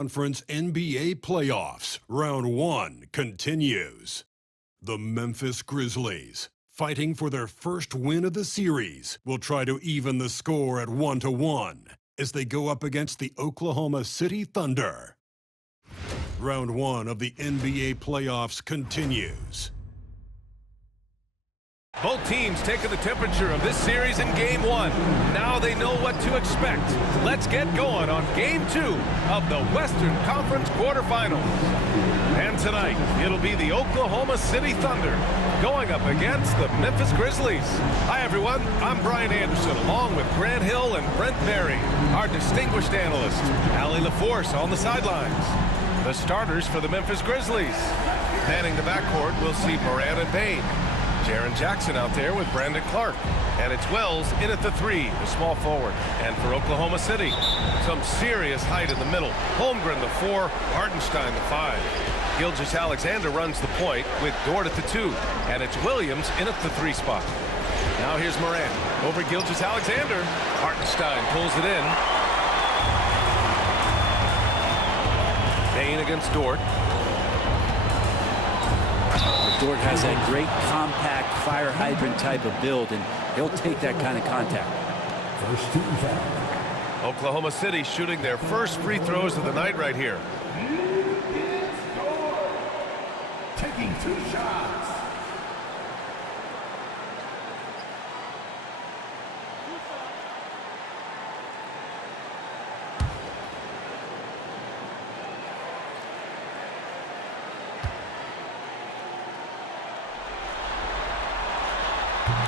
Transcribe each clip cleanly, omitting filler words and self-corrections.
Conference NBA playoffs, round 1 continues. The Memphis Grizzlies, fighting for their first win of the series, will try to even the score at 1-1 as they go up against the Oklahoma City Thunder. Round 1 of the NBA playoffs continues. Both teams taking the temperature of this series in Game 1. Now they know what to expect. Let's get going on Game 2 of the Western Conference quarterfinals. And tonight, it'll be the Oklahoma City Thunder going up against the Memphis Grizzlies. Hi, everyone. I'm Brian Anderson, along with Grant Hill and Brent Berry, our distinguished analyst, Allie LaForce on the sidelines. The starters for the Memphis Grizzlies. Manning the backcourt, we'll see Morant and Payne. Jaren Jackson out there with Brandon Clark. And it's Wells in at the 3, the small forward. And for Oklahoma City, some serious height in the middle. Holmgren the 4, Hartenstein the 5. Gilgeous-Alexander runs the point with Dort at the 2. And it's Williams in at the 3 spot. Now here's Morant over Gilgeous-Alexander. Hartenstein pulls it in. Payne against Dort. Dort has that great compact fire hydrant type of build, and he'll take that kind of contact. First team foul. Oklahoma City shooting their first free throws of the night right here. Taking 2 shots.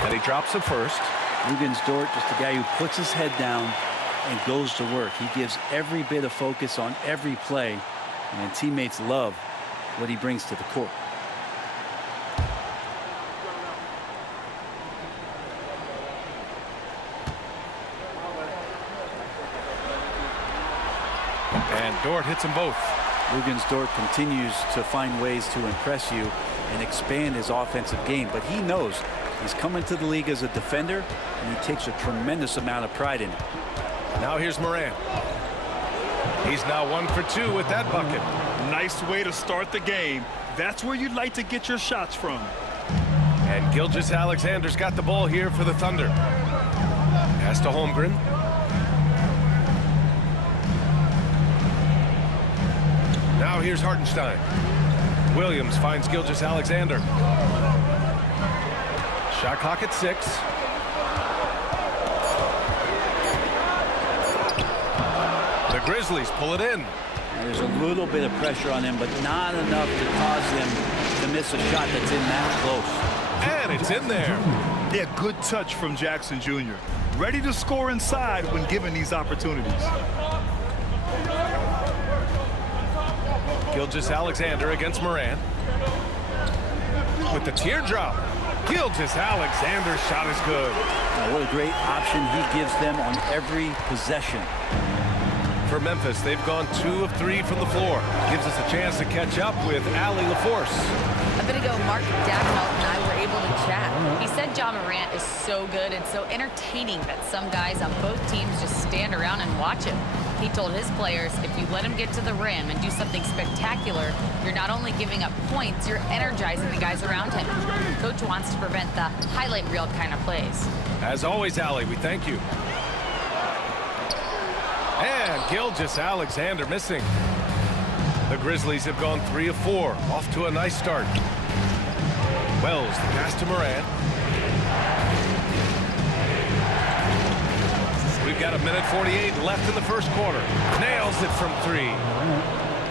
And he drops the first. Luguentz Dort, just a guy who puts his head down and goes to work. He gives every bit of focus on every play, and teammates love what he brings to the court. And Dort hits them both. Luguentz Dort continues to find ways to impress you and expand his offensive game, but he knows he's coming to the league as a defender, and he takes a tremendous amount of pride in it. Now here's Morant. He's now 1 for 2 with that bucket. Nice way to start the game. That's where you'd like to get your shots from. And Gilgeous-Alexander's got the ball here for the Thunder. Pass to Holmgren. Now here's Hartenstein. Williams finds Gilgeous-Alexander. Shot clock at 6. The Grizzlies pull it in. There's a little bit of pressure on him, but not enough to cause them to miss a shot that's in that close. And it's in there. Yeah, good touch from Jackson Jr. Ready to score inside when given these opportunities. Gilgeous-Alexander against Morant. With the teardrop. Gilgeous-Alexander's shot is good. What a great option he gives them on every possession. For Memphis, they've gone 2 of 3 from the floor. Gives us a chance to catch up with Allie LaForce. A bit ago, Mark Dagnall and I were able to chat. He said John Morant is so good and so entertaining that some guys on both teams just stand around and watch him. He told his players, if you let him get to the rim and do something spectacular, you're not only giving up points, you're energizing the guys around him. Coach wants to prevent the highlight reel kind of plays. As always, Allie, we thank you. And Gilgeous-Alexander missing. The Grizzlies have gone 3 of 4, off to a nice start. Wells, the pass to Morant. We've got 1:48 left in the first quarter. Nails it from 3.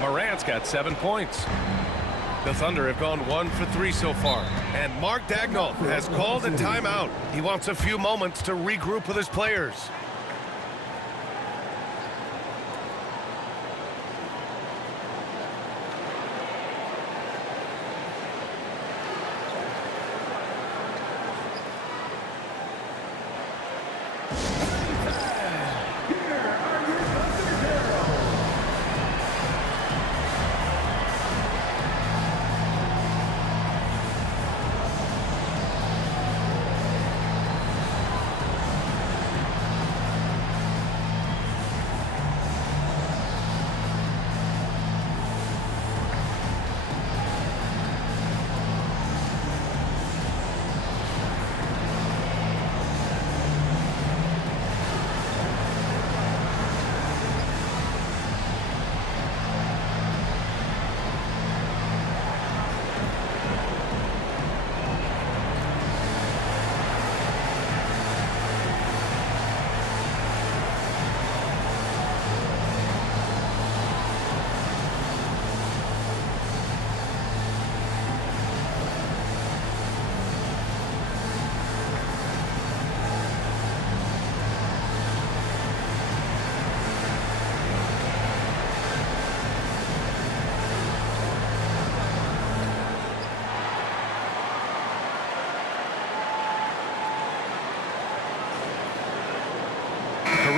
Morant's got 7 points. The Thunder have gone 1 for 3 so far. And Mark Dagnall has called a timeout. He wants a few moments to regroup with his players.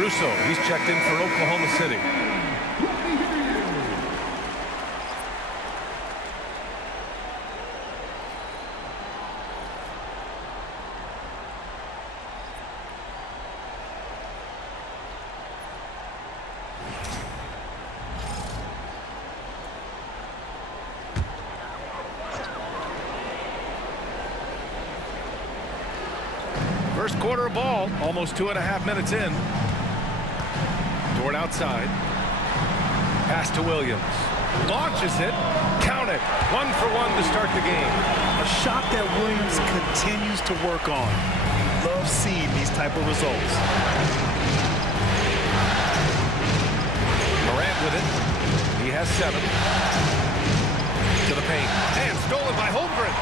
Caruso, he's checked in for Oklahoma City. First quarter of ball, almost 2.5 minutes in. Dort outside. Pass to Williams. Launches it. Count it. 1 for 1 to start the game. A shot that Williams continues to work on. Love seeing these type of results. Morant with it. He has 7. To the paint. And stolen by Holmgren.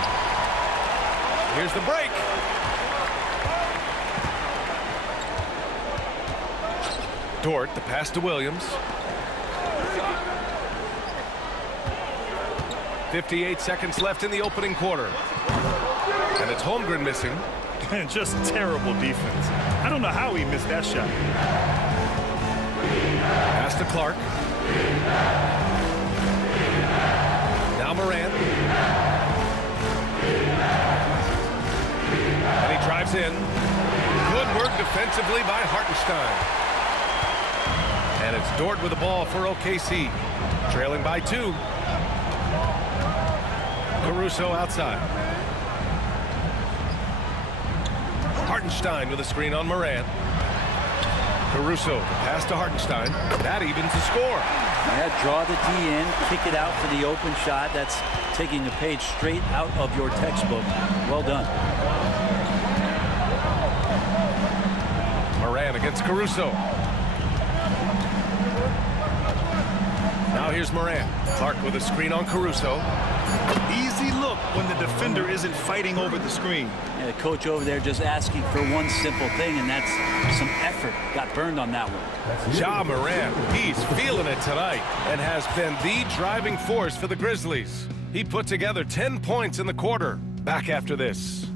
Here's the break. Dort, the pass to Williams. 58 seconds left in the opening quarter. And it's Holmgren missing. And just terrible defense. I don't know how he missed that shot. Pass to Clark. Now Morant. And he drives in. Good work defensively by Hartenstein. And it's Dort with the ball for OKC. Trailing by 2. Caruso outside. Hartenstein with a screen on Morant. Caruso, pass to Hartenstein. That evens the score. Yeah, draw the D in, kick it out for the open shot. That's taking a page straight out of your textbook. Well done. Morant against Caruso. Now here's Morant. Clark with a screen on Caruso. Easy look when the defender isn't fighting over the screen. Yeah, the coach over there just asking for one simple thing, and that's some effort. Got burned on that one. Ja Morant, he's feeling it tonight and has been the driving force for the Grizzlies. He put together 10 points in the quarter. Back after this.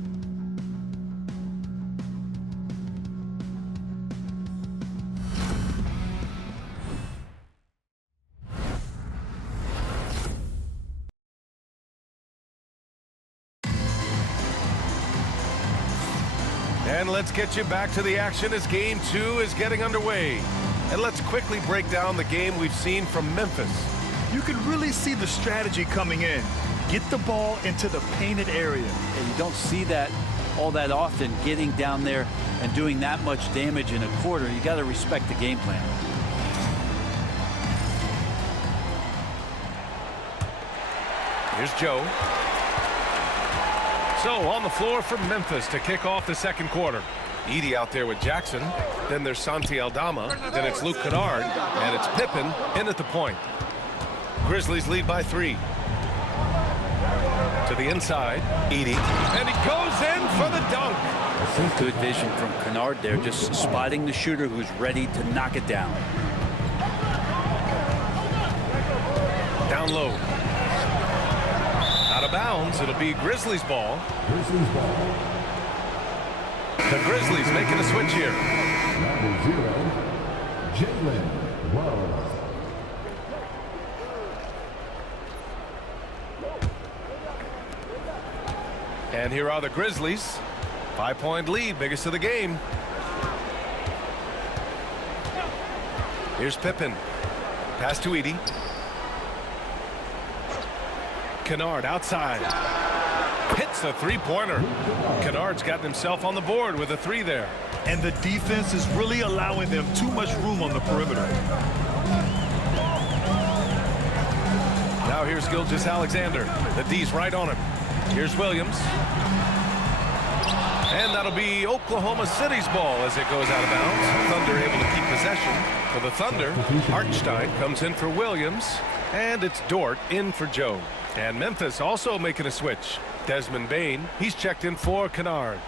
And let's get you back to the action as Game 2 is getting underway. And let's quickly break down the game we've seen from Memphis. You can really see the strategy coming in. Get the ball into the painted area. And you don't see that all that often, getting down there and doing that much damage in a quarter. You got to respect the game plan. Here's Joe. So on the floor for Memphis to kick off the second quarter. Edey out there with Jackson. Then there's Santi Aldama. Then it's Luke Kennard. And it's Pippen in at the point. Grizzlies lead by 3. To the inside. Edey. And he goes in for the dunk. Good vision from Kennard there, just spotting the shooter who's ready to knock it down. Down low. Out of bounds. It'll be Grizzlies ball. The Grizzlies making a switch here. Number 0, Jalen Rose. And here are the Grizzlies. 5-point lead, biggest of the game. Here's Pippen. Pass to Edey. Kennard outside. Hits a three-pointer. Kennard's gotten himself on the board with a 3 there. And the defense is really allowing them too much room on the perimeter. Now here's Gilgeous-Alexander. The D's right on him. Here's Williams. And that'll be Oklahoma City's ball as it goes out of bounds. Thunder able to keep possession. For the Thunder, Hartenstein comes in for Williams. And it's Dort in for Joe. And Memphis also making a switch. Desmond Bane, he's checked in for Kennard.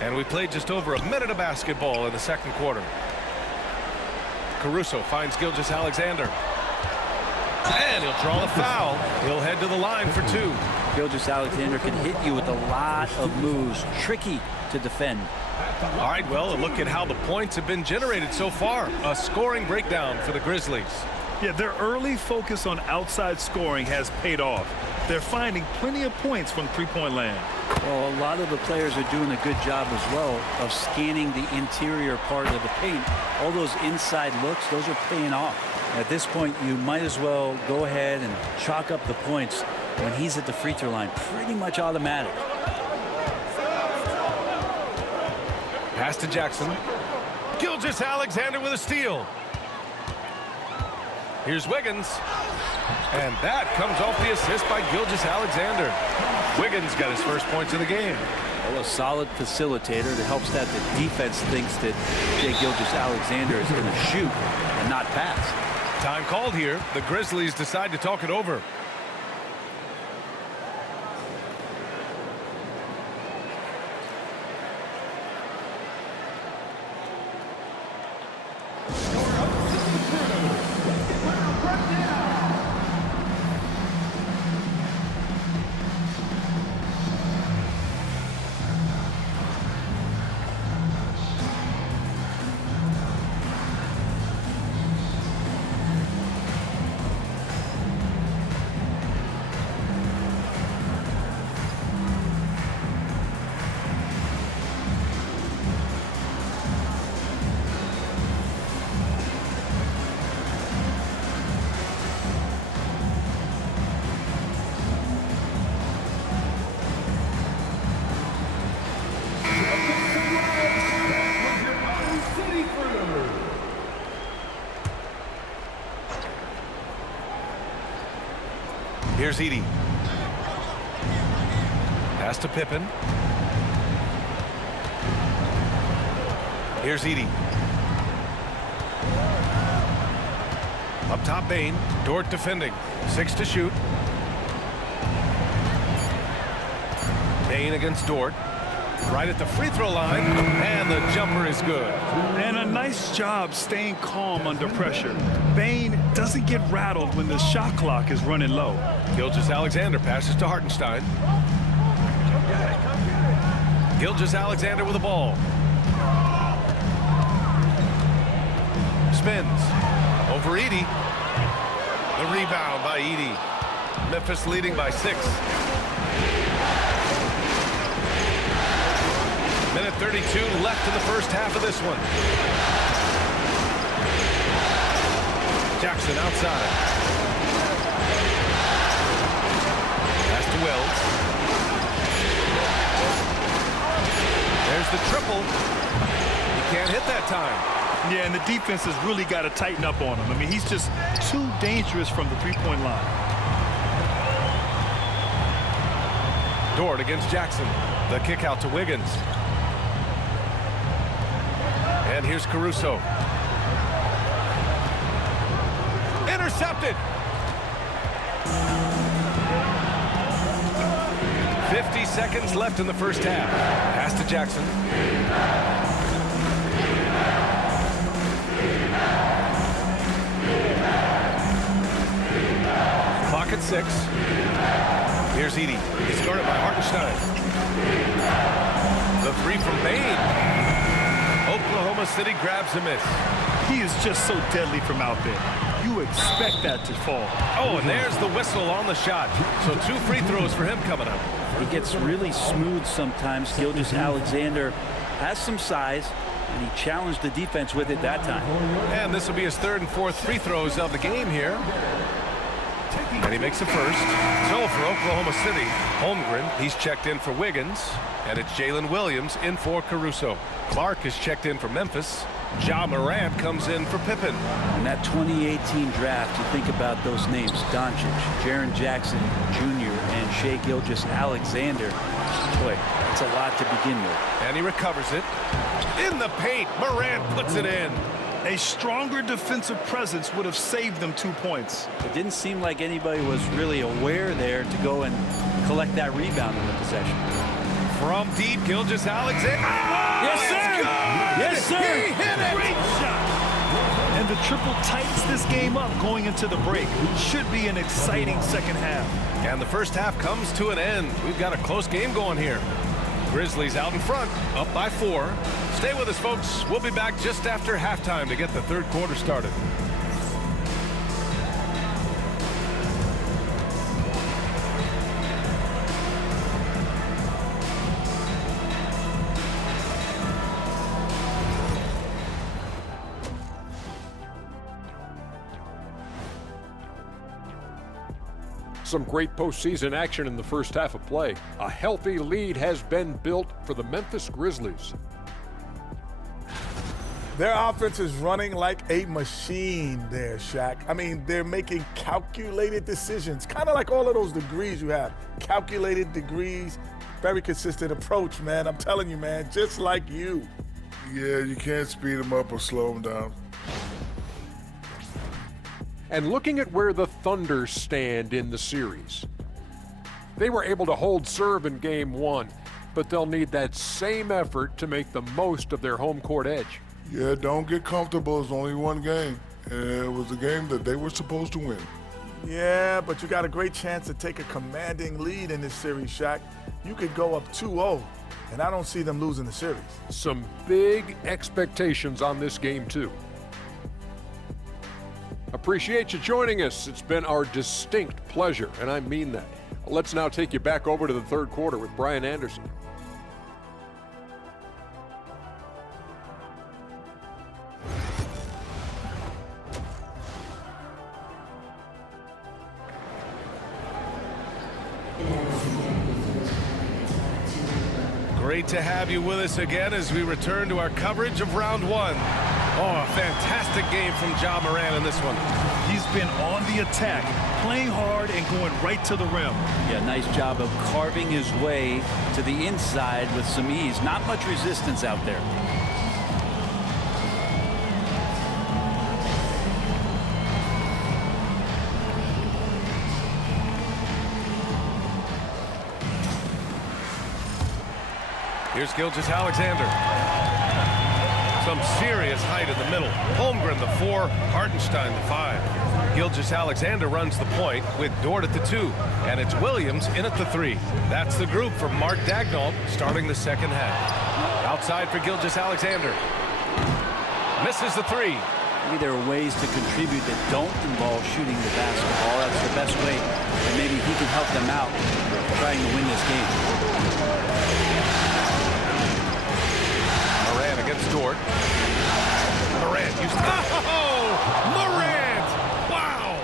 And we played just over a minute of basketball in the second quarter. Caruso finds Gilgeous-Alexander. And he'll draw the foul. He'll head to the line for 2. Gilgeous-Alexander can hit you with a lot of moves. Tricky to defend. All right, well, a look at how the points have been generated so far. A scoring breakdown for the Grizzlies. Yeah, their early focus on outside scoring has paid off. They're finding plenty of points from three-point land. Well, a lot of the players are doing a good job as well of scanning the interior part of the paint. All those inside looks, those are paying off. At this point, you might as well go ahead and chalk up the points when he's at the free throw line. Pretty much automatic. Pass to Jackson. Gilgeous-Alexander with a steal. Here's Wiggins. And that comes off the assist by Gilgeous-Alexander. Wiggins got his first points of the game. Well, a solid facilitator that helps that the defense thinks that Shai Gilgeous-Alexander is going to shoot and not pass. Time called here. The Grizzlies decide to talk it over. Here's Edey. Pass to Pippen. Here's Edey. Up top, Bane. Dort defending. 6 to shoot. Bane against Dort. Right at the free throw line. And the jumper is good. And a nice job staying calm under pressure. Bane doesn't get rattled when the shot clock is running low. Gilgeous-Alexander passes to Hartenstein. Gilgeous-Alexander with the ball. Spins. Over Edey. The rebound by Edey. Memphis leading by 6. Minute 32 left in the first half of this one. Jackson outside. Pass to Wells. There's the triple. He can't hit that time. Yeah, and the defense has really got to tighten up on him. I mean, he's just too dangerous from the three-point line. Dort against Jackson. The kick out to Wiggins. And here's Caruso. Intercepted. 50 seconds left in the first half. Pass to Jackson. Clock at 6. Here's Edey. He's guarded by Hartenstein. The three from Bane. Oklahoma City grabs a miss. He is just so deadly from out there. You expect that to fall. Oh, and there's the whistle on the shot. So 2 free throws for him coming up. He gets really smooth sometimes. Gilgeous-Alexander has some size, and he challenged the defense with it that time. And this will be his 3rd and 4th free throws of the game here. And he makes the first. So for Oklahoma City, Holmgren, he's checked in for Wiggins. And it's Jalen Williams in for Caruso. Clark is checked in for Memphis. Ja Morant comes in for Pippen. In that 2018 draft, you think about those names: Doncic, Jaren Jackson Jr., and Shai Gilgeous-Alexander. Boy, that's a lot to begin with. And he recovers it. In the paint, Morant puts it in. A stronger defensive presence would have saved them 2 points. It didn't seem like anybody was really aware there to go and collect that rebound in the possession. From deep, Gilgeous-Alexander. Yes, sir. Yes, sir. He hit it. Great shot. And And the triple tightens this game up going into the break. Should be an exciting second half. And the first half comes to an end. We've got a close game going here. Grizzlies out in front, up by 4. Stay with us, folks. We'll be back just after halftime to get the third quarter started. Some great postseason action in the first half of play. A healthy lead has been built for the Memphis Grizzlies. Their offense is running like a machine there, Shaq. I mean, they're making calculated decisions, kind of like all of those degrees you have. Calculated degrees, very consistent approach, man. I'm telling you, man, just like you. Yeah, you can't speed them up or slow them down. And looking at where the Thunder stand in the series, they were able to hold serve in Game 1, but they'll need that same effort to make the most of their home court edge. Yeah, don't get comfortable. It's only one game. And it was a game that they were supposed to win. Yeah, but you got a great chance to take a commanding lead in this series, Shaq. You could go up 2-0, and I don't see them losing the series. Some big expectations on this game, too. Appreciate you joining us. It's been our distinct pleasure, and I mean that. Let's now take you back over to the third quarter with Brian Anderson. Great to have you with us again as we return to our coverage of round 1. Oh, a fantastic game from Ja Morant in this one. He's been on the attack, playing hard and going right to the rim. Yeah, nice job of carving his way to the inside with some ease. Not much resistance out there. Here's Gilgeous-Alexander. Some serious height in the middle. Holmgren the 4, Hartenstein the 5. Gilgeous-Alexander runs the point with Dort at the 2, and it's Williams in at the 3. That's the group from Mark Daigneault starting the second half. Outside for Gilgeous-Alexander. Misses the 3. Maybe there are ways to contribute that don't involve shooting the basketball. That's the best way, and maybe he can help them out trying to win this game. Against Dort. Morant used to... Oh! Morant! Wow!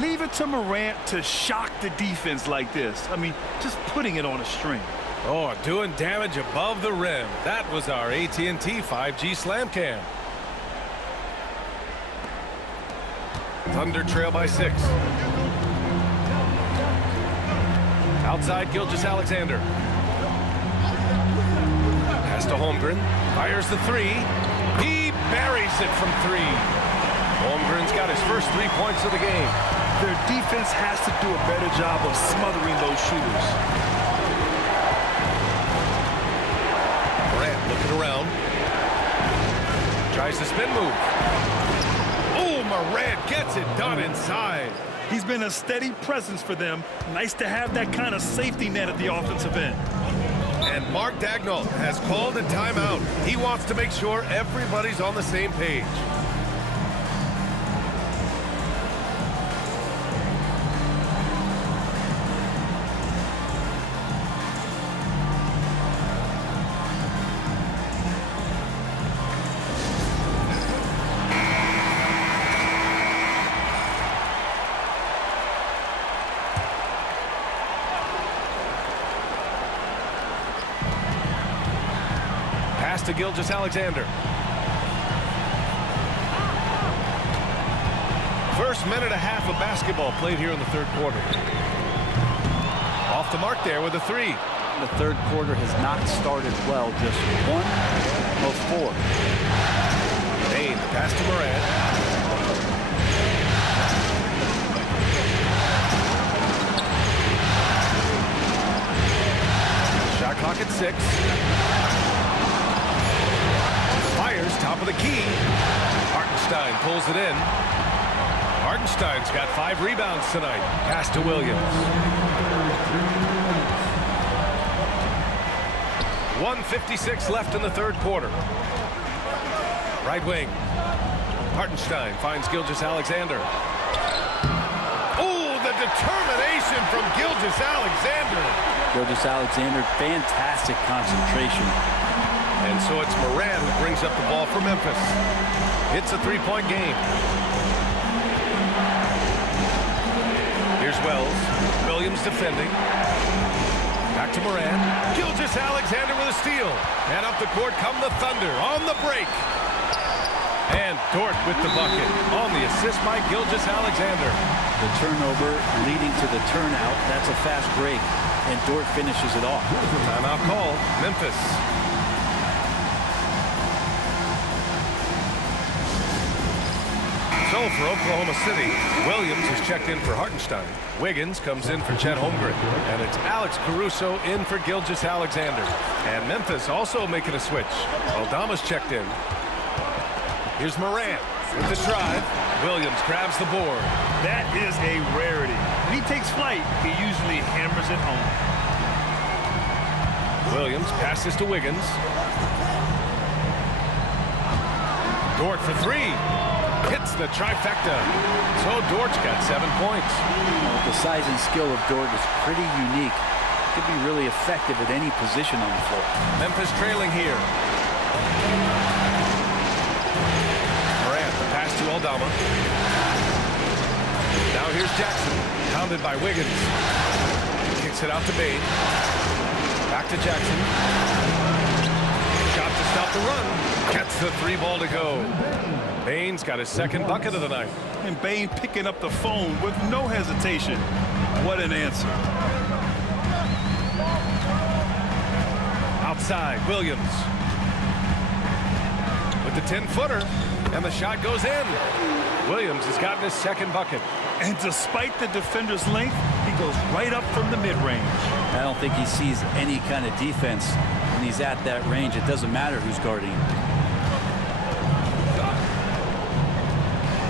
Leave it to Morant to shock the defense like this. I mean, just putting it on a string. Oh, doing damage above the rim. That was our AT&T 5G Slam Cam. Thunder trail by 6. Outside Gilgeous-Alexander. Pass to Holmgren. Fires the 3. He buries it from 3. Holmgren's got his first 3 points of the game. Their defense has to do a better job of smothering those shooters. Morant looking around. Tries the spin move. Oh, Morant gets it done inside. He's been a steady presence for them. Nice to have that kind of safety net at the offensive end. And Mark Daigneault has called a timeout. He wants to make sure everybody's on the same page. To Gilgeous-Alexander. First minute and a half of basketball played here in the third quarter. Off the mark there with a 3. The third quarter has not started well. Just 1 of 4. Payne, pass to Morant. Shot clock at 6. Top of the key. Hartenstein pulls it in. Hartenstein's got 5 rebounds tonight. Pass to Williams. 1:56 left in the third quarter. Right wing. Hartenstein finds Gilgeous-Alexander. Oh, the determination from Gilgeous-Alexander. Gilgeous-Alexander, fantastic concentration. And so it's Morant who brings up the ball for Memphis. It's a 3-point game. Here's Wells. Williams defending. Back to Morant. Gilgeous-Alexander with a steal. And up the court come the Thunder on the break. And Dort with the bucket on the assist by Gilgeous-Alexander. The turnover leading to the turnout. That's a fast break. And Dort finishes it off. Timeout call. Memphis. So for Oklahoma City, Williams is checked in for Hartenstein. Wiggins comes in for Chet Holmgren. And it's Alex Caruso in for Gilgeous-Alexander. And Memphis also making a switch. Aldama's checked in. Here's Morant with the drive. Williams grabs the board. That is a rarity. When he takes flight, he usually hammers it home. Williams passes to Wiggins. Dort for 3. Hits the trifecta. So Dort's got 7 points. The size and skill of Dort is pretty unique. Could be really effective at any position on the floor. Memphis trailing here. Morant, the pass to Aldama. Now here's Jackson, pounded by Wiggins. Kicks it out to Bane. Back to Jackson. Shot to stop the run. Gets the 3 ball to go. Bane's got his 2nd bucket of the night. And Bane picking up the phone with no hesitation. What an answer. Outside, Williams. With the 10-footer, and the shot goes in. Williams has gotten his 2nd bucket. And despite the defender's length, he goes right up from the mid-range. I don't think he sees any kind of defense when he's at that range. It doesn't matter who's guarding him.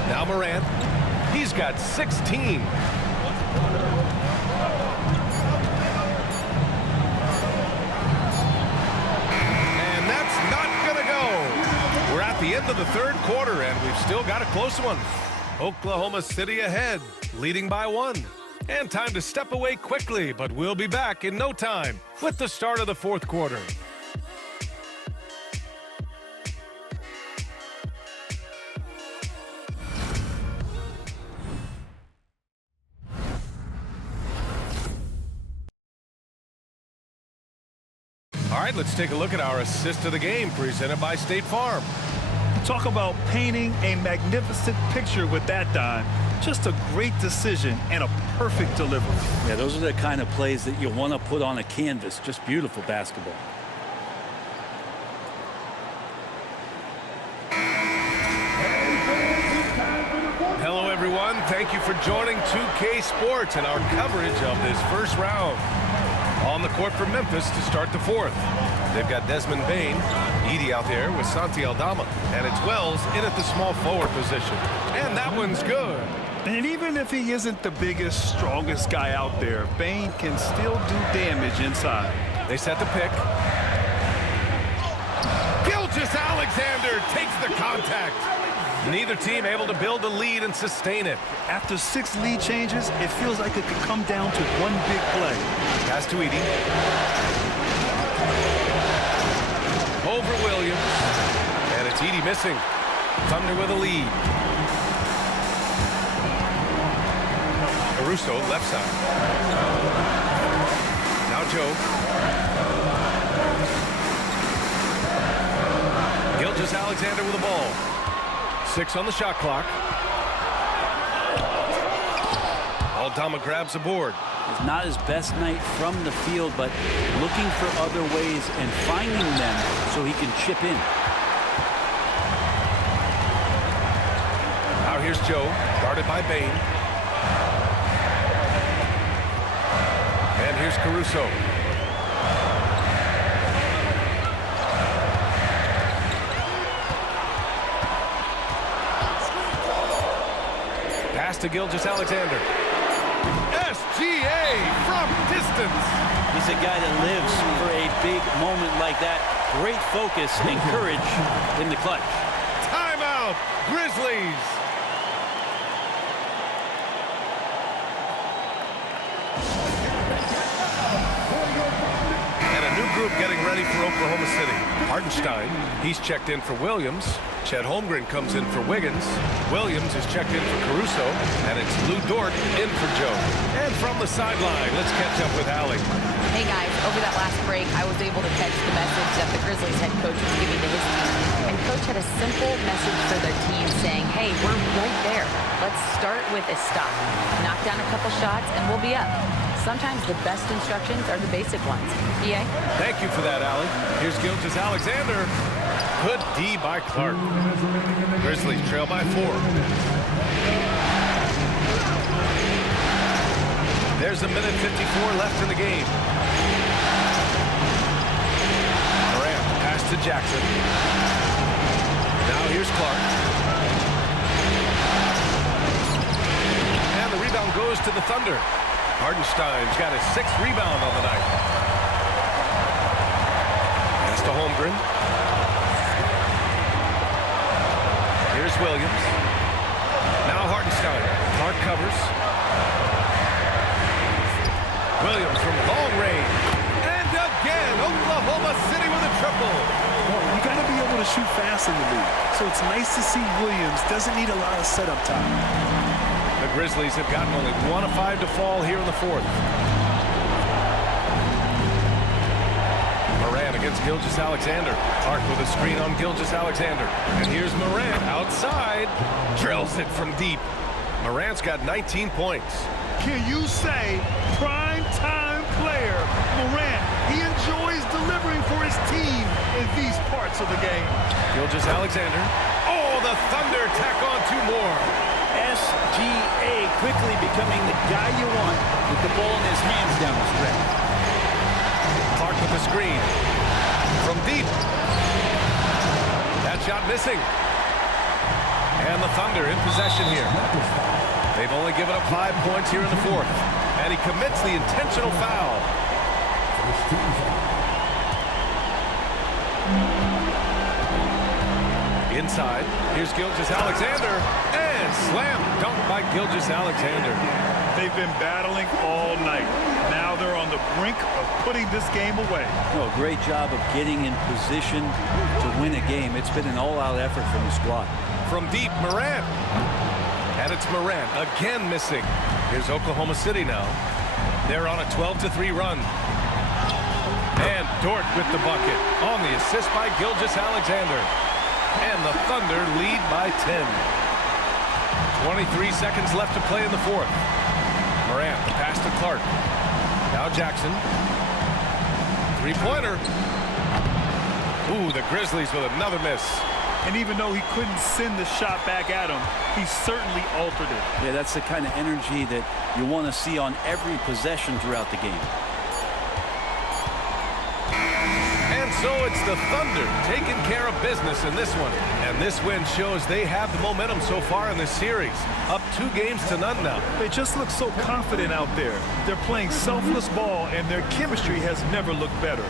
Now Morant. He's got 16. And that's not going to go. We're at the end of the third quarter, and we've still got a close one. Oklahoma City ahead, leading by 1. And time to step away quickly, but we'll be back in no time with the start of the fourth quarter. All right, let's take a look at our assist of the game presented by State Farm. Talk about painting a magnificent picture with that dime. Just a great decision and a perfect delivery. Yeah, those are the kind of plays that you want to put on a canvas. Just beautiful basketball. Hello, everyone. Thank you for joining 2K Sports and our coverage of this first round. On the court for Memphis to start the fourth. They've got Desmond Bane, Edey out there with Santi Aldama, and it's Wells in at the small forward position. And that one's good. And even if he isn't the biggest, strongest guy out there, Bane can still do damage inside. They set the pick. Gilgeous-Alexander takes the contact. Neither team able to build a lead and sustain it. After 6 lead changes, it feels like it could come down to one big play. Pass to Edey. Over Williams. And it's Edey missing. Thunder with a lead. Caruso, left side. Now Joe. Gilgeous-Alexander with the ball. 6 on the shot clock. Aldama grabs the board. It's not his best night from the field, but looking for other ways and finding them so he can chip in. Now here's Joe, guarded by Bane. And here's Caruso. Pass to Gilgeous-Alexander. SGA from distance. He's a guy that lives for a big moment like that. Great focus and courage in the clutch. Timeout, Grizzlies. And a new group getting ready for Oklahoma City. Hartenstein, he's checked in for Williams. Chet Holmgren comes in for Wiggins. Williams is checked in for Caruso. And it's Lou Dort in for Joe. And from the sideline, let's catch up with Allie. Hey guys, over that last break, I was able to catch the message that the Grizzlies head coach was giving to his team. And coach had a simple message for their team saying, hey, we're right there. Let's start with a stop. Knock down a couple shots and we'll be up. Sometimes the best instructions are the basic ones. PA? Thank you for that, Allie. Here's Gilgeous-Alexander. Good D by Clark. Grizzlies trail by 4. There's a minute 54 left in the game. Morant, pass to Jackson. Now here's Clark. And the rebound goes to the Thunder. Hartenstein's got his 6th rebound on the night. Pass to Holmgren. Here's Williams. Now Hartenstein. Clark covers. Williams from long range. And again, Oklahoma City with a triple. You got to be able to shoot fast in the league. So it's nice to see Williams doesn't need a lot of setup time. The Grizzlies have gotten only 1 of 5 to fall here in the 4th. Morant against Gilgeous-Alexander. Clark with a screen on Gilgeous-Alexander. And here's Morant outside. Drills it from deep. Morant's got 19 points. Can you say prime-time player Morant? He enjoys delivering for his team in these parts of the game. Gilgeous-Alexander. Oh, the Thunder tack on 2 more. SGA quickly becoming the guy you want with the ball in his hands down the stretch. Clark with the screen. From deep. That shot missing. And the Thunder in possession here. They've only given up 5 points here in the 4th. And he commits the intentional foul. Inside, here's Gilgeous-Alexander, and slam dunk by Gilgeous-Alexander. They've been battling all night. Now they're on the brink of putting this game away. Oh, great job of getting in position to win a game. It's been an all-out effort from the squad. From deep, Morant. And it's Morant again missing. Here's Oklahoma City now. They're on a 12-3 run. And Dort with the bucket on the assist by Gilgeous-Alexander. And the Thunder lead by 10. 23 seconds left to play in the 4th. Morant, the pass to Clark. Now Jackson. 3-pointer. Ooh, the Grizzlies with another miss. And even though he couldn't send the shot back at him, he certainly altered it. Yeah, that's the kind of energy that you want to see on every possession throughout the game. And so it's the Thunder taking care of business in this one. And this win shows they have the momentum so far in this series. Up 2 games to none now. They just look so confident out there. They're playing selfless ball, and their chemistry has never looked better.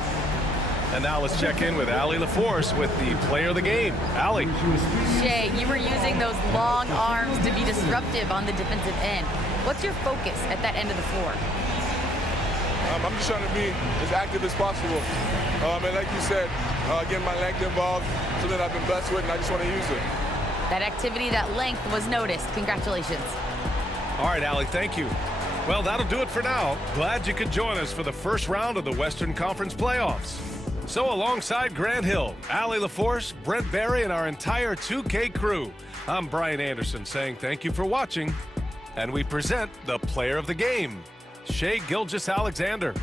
And now let's check in with Allie LaForce with the player of the game. Allie. Shay, you were using those long arms to be disruptive on the defensive end. What's your focus at that end of the floor? I'm just trying to be as active as possible. And like you said, getting my length involved, something I've been blessed with, and I just want to use it. That activity, that length was noticed. Congratulations. All right, Allie, thank you. Well, that'll do it for now. Glad you could join us for the first round of the Western Conference playoffs. So alongside Grant Hill, Allie LaForce, Brent Barry, and our entire 2K crew, I'm Brian Anderson saying thank you for watching, and we present the player of the game, Shai Gilgeous-Alexander.